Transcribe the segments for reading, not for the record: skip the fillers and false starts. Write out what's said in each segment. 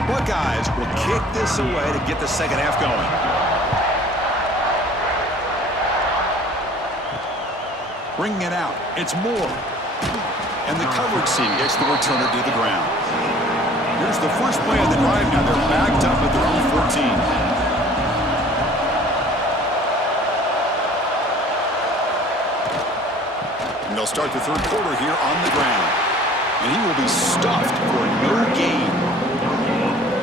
The Buckeyes will kick this away to get the second half going. Bringing it out. It's Moore. And the coverage team gets the returner to the ground. Here's the first play of the drive. Now they're backed up at their own 14. And they'll start the third quarter here on the ground. And he will be stuffed for no gain.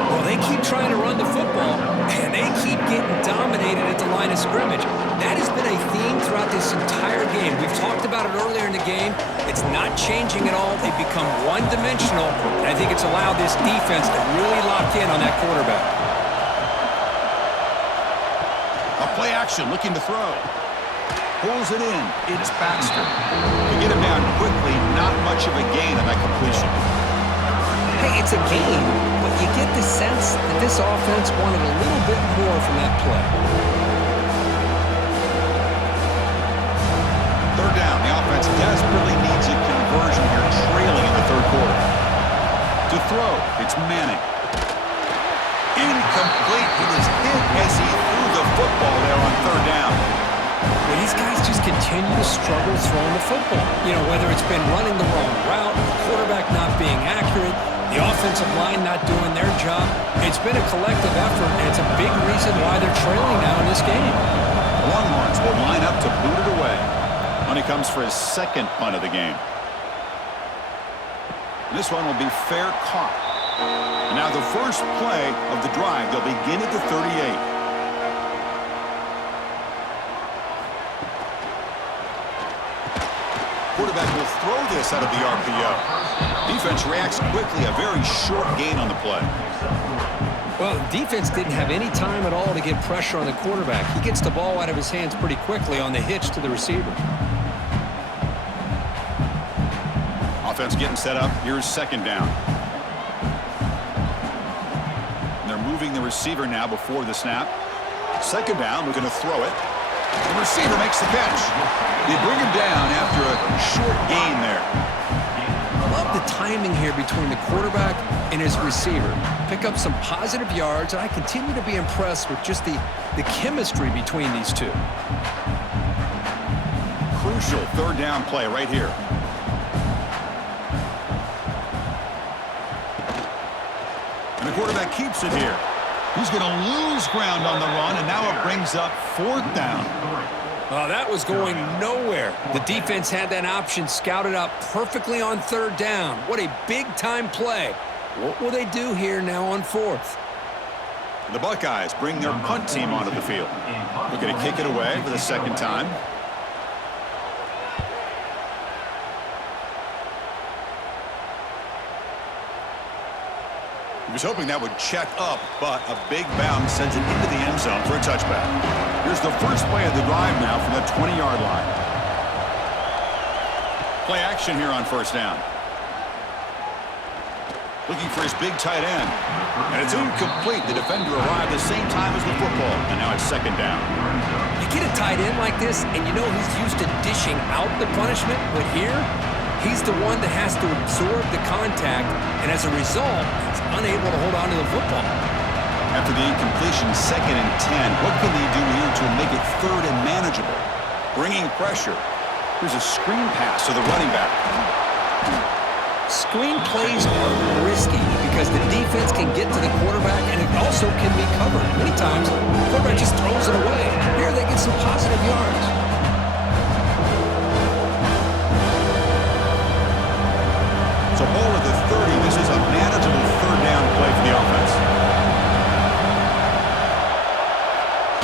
Well, they keep trying to run the football, and they keep getting dominated at the line of scrimmage. That has been a theme throughout this entire game. We've talked about it earlier in the game. It's not changing at all. They've become one-dimensional, and I think it's allowed this defense to really lock in on that quarterback. A play action, looking to throw. Pulls it in. It's Baxter. To get him down quickly, not much of a gain on that completion. Hey, it's a game, but you get the sense that this offense wanted a little bit more from that play. Third down. The offense desperately needs a conversion here, trailing in the third quarter. To throw, it's Manning. Incomplete. He was hit as he threw the football there on third down. Well, these guys just continue to struggle throwing the football. You know, whether it's been running the wrong route, the quarterback not being accurate, the offensive line not doing their job. It's been a collective effort, and it's a big reason why they're trailing now in this game. The Longhorns will line up to boot it away. When he comes for his second punt of the game. This one will be fair caught. And now the first play of the drive. They'll begin at the 38. Quarterback will throw this out of the RPO. Defense reacts quickly. A very short gain on the play. Well, the defense didn't have any time at all to get pressure on the quarterback. He gets the ball out of his hands pretty quickly on the hitch to the receiver. Offense getting set up. Here's second down. And they're moving the receiver now before the snap. Second down, looking to throw it. The receiver makes the catch. They bring him down after a short gain there. I love the timing here between the quarterback and his receiver. Pick up some positive yards, and I continue to be impressed with just the chemistry between these two. Crucial third down play right here. And the quarterback keeps it here. He's going to lose ground on the run, and now it brings up fourth down. Oh, that was going nowhere. The defense had that option scouted out perfectly on third down. What a big-time play. What will they do here now on fourth? The Buckeyes bring their punt team onto the field. Looking to kick it away for the second time. He was hoping that would check up, but a big bounce sends it into the end zone for a touchback. Here's the first play of the drive now from the 20-yard line. Play action here on first down. Looking for his big tight end. And it's incomplete. The defender arrived the same time as the football, and now it's second down. You get a tight end like this, and you know he's used to dishing out the punishment, but here, he's the one that has to absorb the contact, and as a result, he's unable to hold on to the football. After the incompletion, 2nd and 10, what can they do here to make it third and manageable? Bringing pressure. Here's a screen pass to the running back. Screen plays are risky because the defense can get to the quarterback, and it also can be covered. Many times, the quarterback just throws it away. Here they get some positive yards. So ball at the 30. This is a manageable third down play for the offense.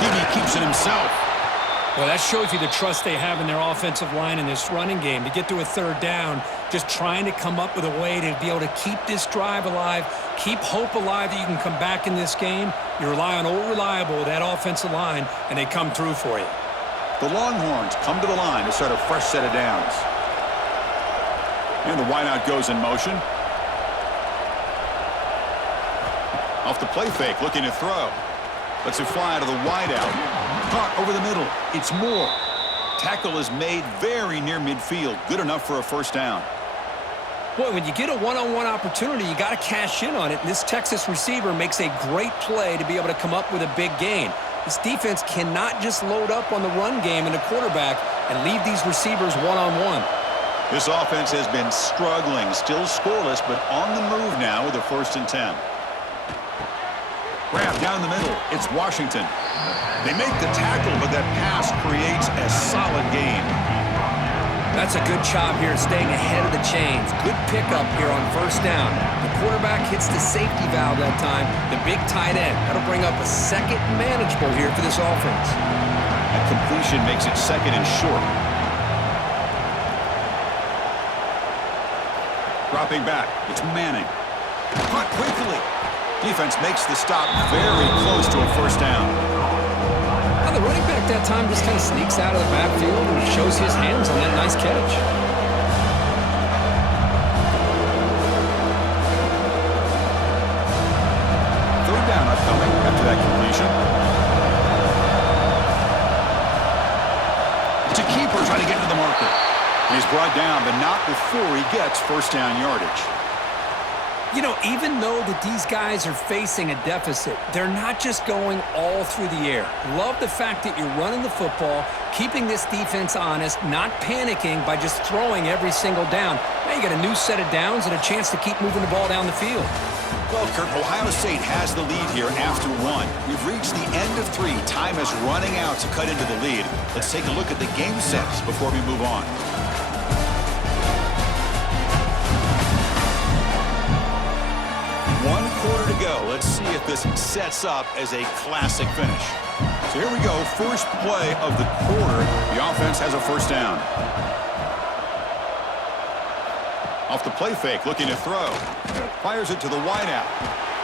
Gibby keeps it himself. Well, that shows you the trust they have in their offensive line in this running game. To get to a third down, just trying to come up with a way to be able to keep this drive alive, keep hope alive that you can come back in this game. You rely on Old Reliable with that offensive line, and they come through for you. The Longhorns come to the line to start a fresh set of downs. And the wideout goes in motion. Off the play fake, looking to throw. Lets it fly to the wideout. Caught over the middle. It's Moore. Tackle is made very near midfield. Good enough for a first down. Boy, when you get a one-on-one opportunity, you got to cash in on it. And this Texas receiver makes a great play to be able to come up with a big gain. This defense cannot just load up on the run game and the quarterback and leave these receivers one-on-one. This offense has been struggling, still scoreless, but on the move now with a 1st and 10. Grab down the middle. It's Washington. They make the tackle, but that pass creates a solid gain. That's a good job here staying ahead of the chains. Good pickup here on 1st down. The quarterback hits the safety valve that time, the big tight end. That'll bring up a 2nd manageable here for this offense. That completion makes it 2nd and short. Dropping back, it's Manning. Caught quickly. Defense makes the stop very close to a 1st down. The running back that time just kind of sneaks out of the backfield and shows his hands on that nice catch. 3rd down upcoming after that completion. It's a keeper trying to get to the marker. And he's brought down, but not before he gets 1st down yardage. You know, even though that these guys are facing a deficit, they're not just going all through the air. Love the fact that you're running the football, keeping this defense honest, not panicking by just throwing every single down. Now you got a new set of downs and a chance to keep moving the ball down the field. Well, Kurt, Ohio State has the lead here after 1. We've reached the end of 3. Time is running out to cut into the lead. Let's take a look at the game sets before we move on. 1 quarter to go. Let's see if this sets up as a classic finish. So here we go. First play of the quarter. The offense has a 1st down. Off the play fake, looking to throw. Fires it to the wideout.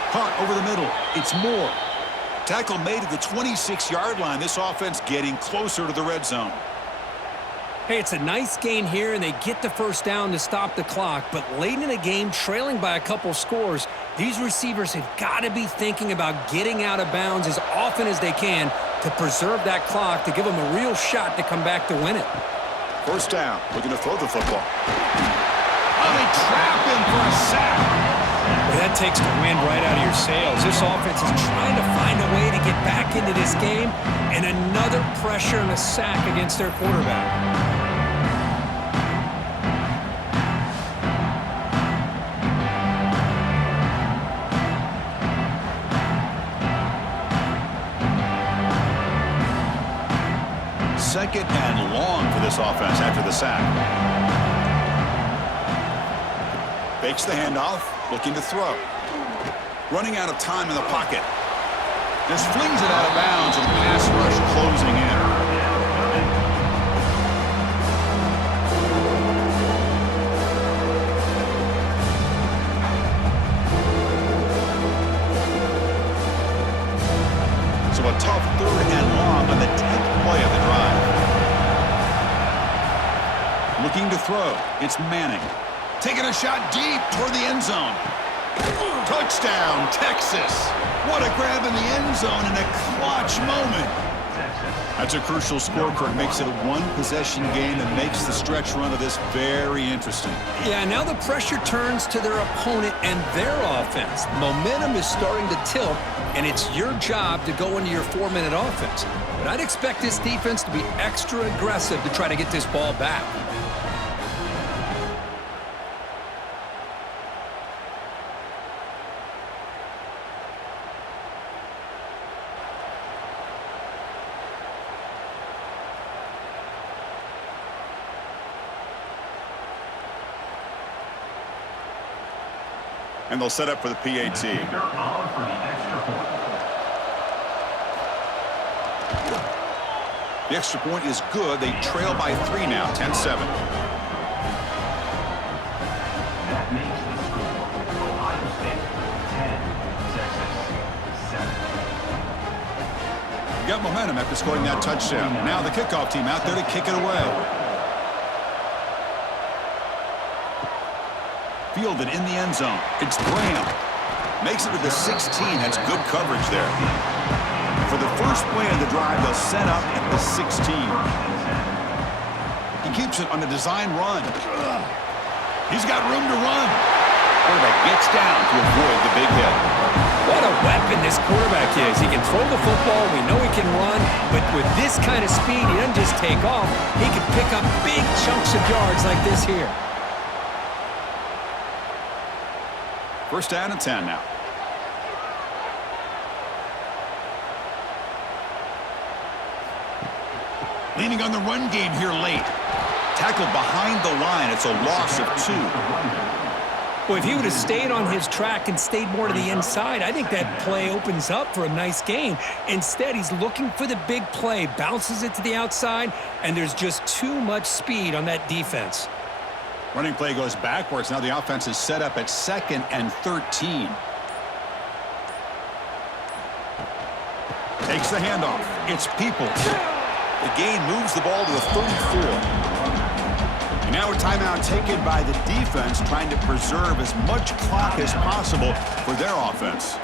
Caught over the middle. It's Moore. Tackle made at the 26-yard line. This offense getting closer to the red zone. Hey, it's a nice gain here, and they get the 1st down to stop the clock. But late in the game, trailing by a couple scores, these receivers have got to be thinking about getting out of bounds as often as they can to preserve that clock, to give them a real shot to come back to win it. 1st down, looking to throw the football. Oh, they trap him for a sack. Well, that takes the wind right out of your sails. This offense is trying to find a way to get back into this game, and another pressure and a sack against their quarterback. Second and long for this offense after the sack. Fakes the handoff, looking to throw. Running out of time in the pocket. Just flings it out of bounds and pass rush closing in. So a tough 3rd and long on the 10th play of the drive. Looking to throw. It's Manning. Taking a shot deep toward the end zone. Touchdown, Texas. What a grab in the end zone in a clutch moment. That's a crucial score, Kurt. Makes it a 1-possession game and makes the stretch run of this very interesting. Yeah, now the pressure turns to their opponent and their offense. Momentum is starting to tilt, and it's your job to go into your 4-minute offense. But I'd expect this defense to be extra aggressive to try to get this ball back. And they'll set up for the PAT. The extra point is good. They trail by 3 now, 10-7. That makes the score Ohio State 10, Texas 7. Got momentum after scoring that touchdown. Now the kickoff team out there to kick it away. Fielded in the end zone. It's Graham. Makes it to the 16. That's good coverage there. For the first play of the drive, they'll set up at the 16. He keeps it on a design run. He's got room to run. Quarterback gets down to avoid the big hit. What a weapon this quarterback is. He can throw the football. We know he can run. But with this kind of speed, he doesn't just take off. He can pick up big chunks of yards like this here. First down and 10 now. Leaning on the run game here late. Tackled behind the line. It's a loss of 2. Well, if he would have stayed on his track and stayed more to the inside, I think that play opens up for a nice gain. Instead, he's looking for the big play, bounces it to the outside, and there's just too much speed on that defense. Running play goes backwards. Now the offense is set up at 2nd and 13. Takes the handoff. It's Peoples. The gain moves the ball to the 34. And now a timeout taken by the defense, trying to preserve as much clock as possible for their offense.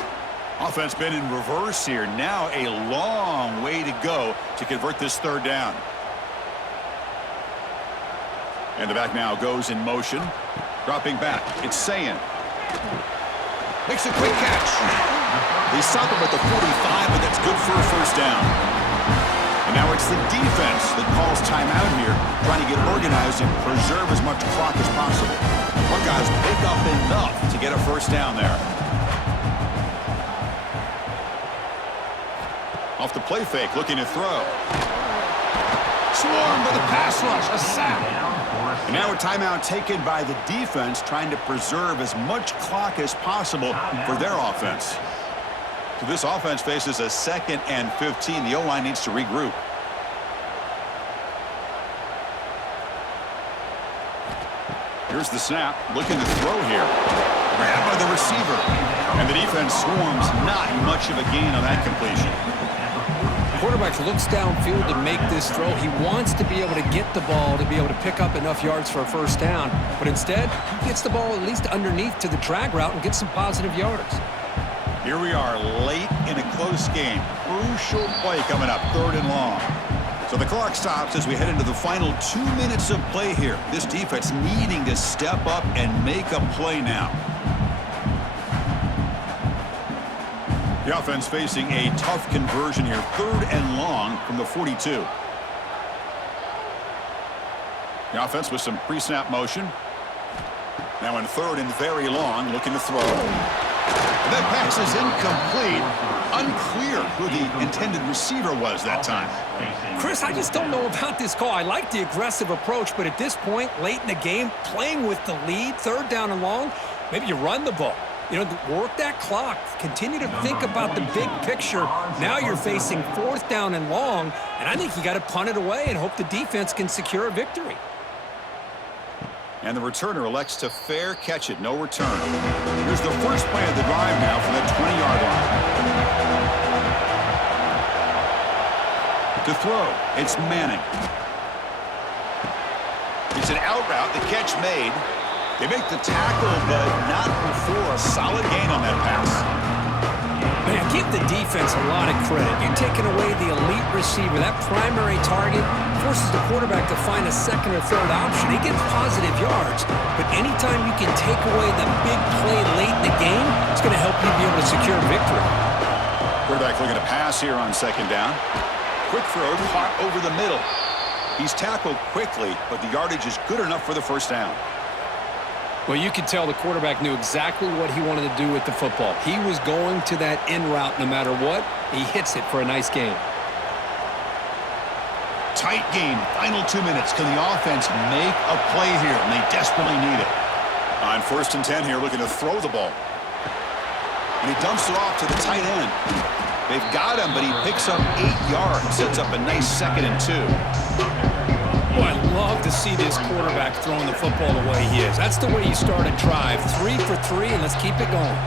Offense been in reverse here. Now a long way to go to convert this 3rd down. And the back now goes in motion. Dropping back. It's Sayin. Makes a quick catch. They stop him at the 45, but that's good for a first down. And now it's the defense that calls timeout here, trying to get organized and preserve as much clock as possible. Buckeyes pick up enough to get a first down there. Off the play fake, looking to throw. Swarmed by the pass rush, a sack. And now a timeout taken by the defense, trying to preserve as much clock as possible for their offense. So this offense faces a 2nd and 15. The O-line needs to regroup. Here's the snap, looking to throw here. Grabbed by the receiver. And the defense swarms, not much of a gain on that completion. Quarterback looks downfield to make this throw. He wants to be able to get the ball to be able to pick up enough yards for a first down. But instead, he gets the ball at least underneath to the drag route and gets some positive yards. Here we are late in a close game. Crucial play coming up, 3rd and long. So the clock stops as we head into the final 2 minutes of play here. This defense needing to step up and make a play now. The offense facing a tough conversion here. 3rd and long from the 42. The offense with some pre-snap motion. Now in 3rd and very long, looking to throw. And that pass is incomplete. Unclear who the intended receiver was that time. Chris, I just don't know about this call. I like the aggressive approach, but at this point, late in the game, playing with the lead, 3rd down and long, maybe you run the ball. You know, work that clock. Continue to think about the big picture. Now you're facing 4th down and long, and I think you got to punt it away and hope the defense can secure a victory. And the returner elects to fair catch it. No return. Here's the first play of the drive now from that 20-yard line. To throw, it's Manning. It's an out route. The catch made. They make the tackle, but not before a solid gain on that pass. Man, give the defense a lot of credit. You're taking away the elite receiver. That primary target forces the quarterback to find a 2nd or 3rd option. He gets positive yards, but anytime you can take away the big play late in the game, it's going to help you be able to secure victory. Quarterback looking to pass here on 2nd down. Quick throw, caught over the middle. He's tackled quickly, but the yardage is good enough for the first down. Well, you could tell the quarterback knew exactly what he wanted to do with the football. He was going to that in route no matter what. He hits it for a nice gain. Tight game, final 2 minutes. Can the offense make a play here? And they desperately need it. On 1st and 10 here, looking to throw the ball. And he dumps it off to the tight end. They've got him, but he picks up 8 yards. Sets up a nice 2nd and 2. Boy, I love to see this quarterback throwing the football the way he is. That's the way you start a drive. 3 for 3, and let's keep it going.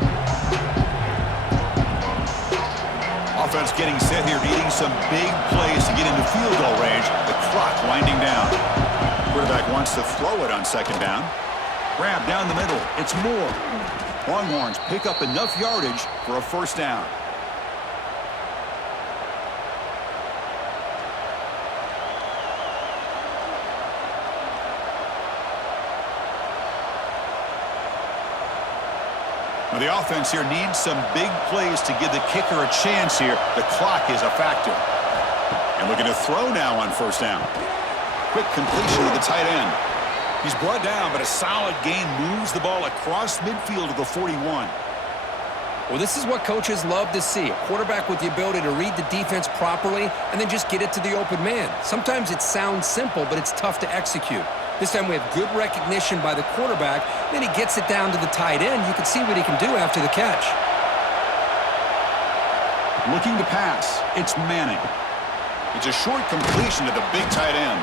Offense getting set here, needing some big plays to get into field goal range. The clock winding down. Quarterback wants to throw it on 2nd down. Grab down the middle. It's Moore. Longhorns pick up enough yardage for a first down. Now, the offense here needs some big plays to give the kicker a chance here. The clock is a factor. And looking to throw now on first down. Quick completion to the tight end. He's brought down, but a solid gain moves the ball across midfield to the 41. Well, this is what coaches love to see. A quarterback with the ability to read the defense properly and then just get it to the open man. Sometimes it sounds simple, but it's tough to execute. This time we have good recognition by the quarterback. Then he gets it down to the tight end. You can see what he can do after the catch. Looking to pass. It's Manning. It's a short completion to the big tight end.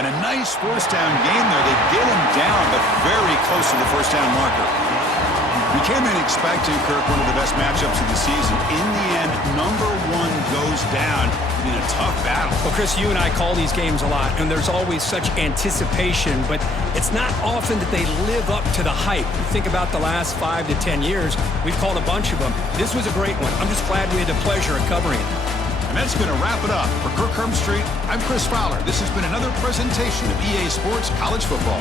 And a nice first down game there. They get him down, but very close to the first down marker. We came in expecting, Kirk, one of the best matchups of the season. In the end, number one goes down in a tough battle. Well, Chris, you and I call these games a lot, and there's always such anticipation, but it's not often that they live up to the hype. You think about the last 5 to 10 years, we've called a bunch of them. This was a great one. I'm just glad we had the pleasure of covering it. And that's going to wrap it up. For Kirk Herbstreit, I'm Chris Fowler. This has been another presentation of EA Sports College Football.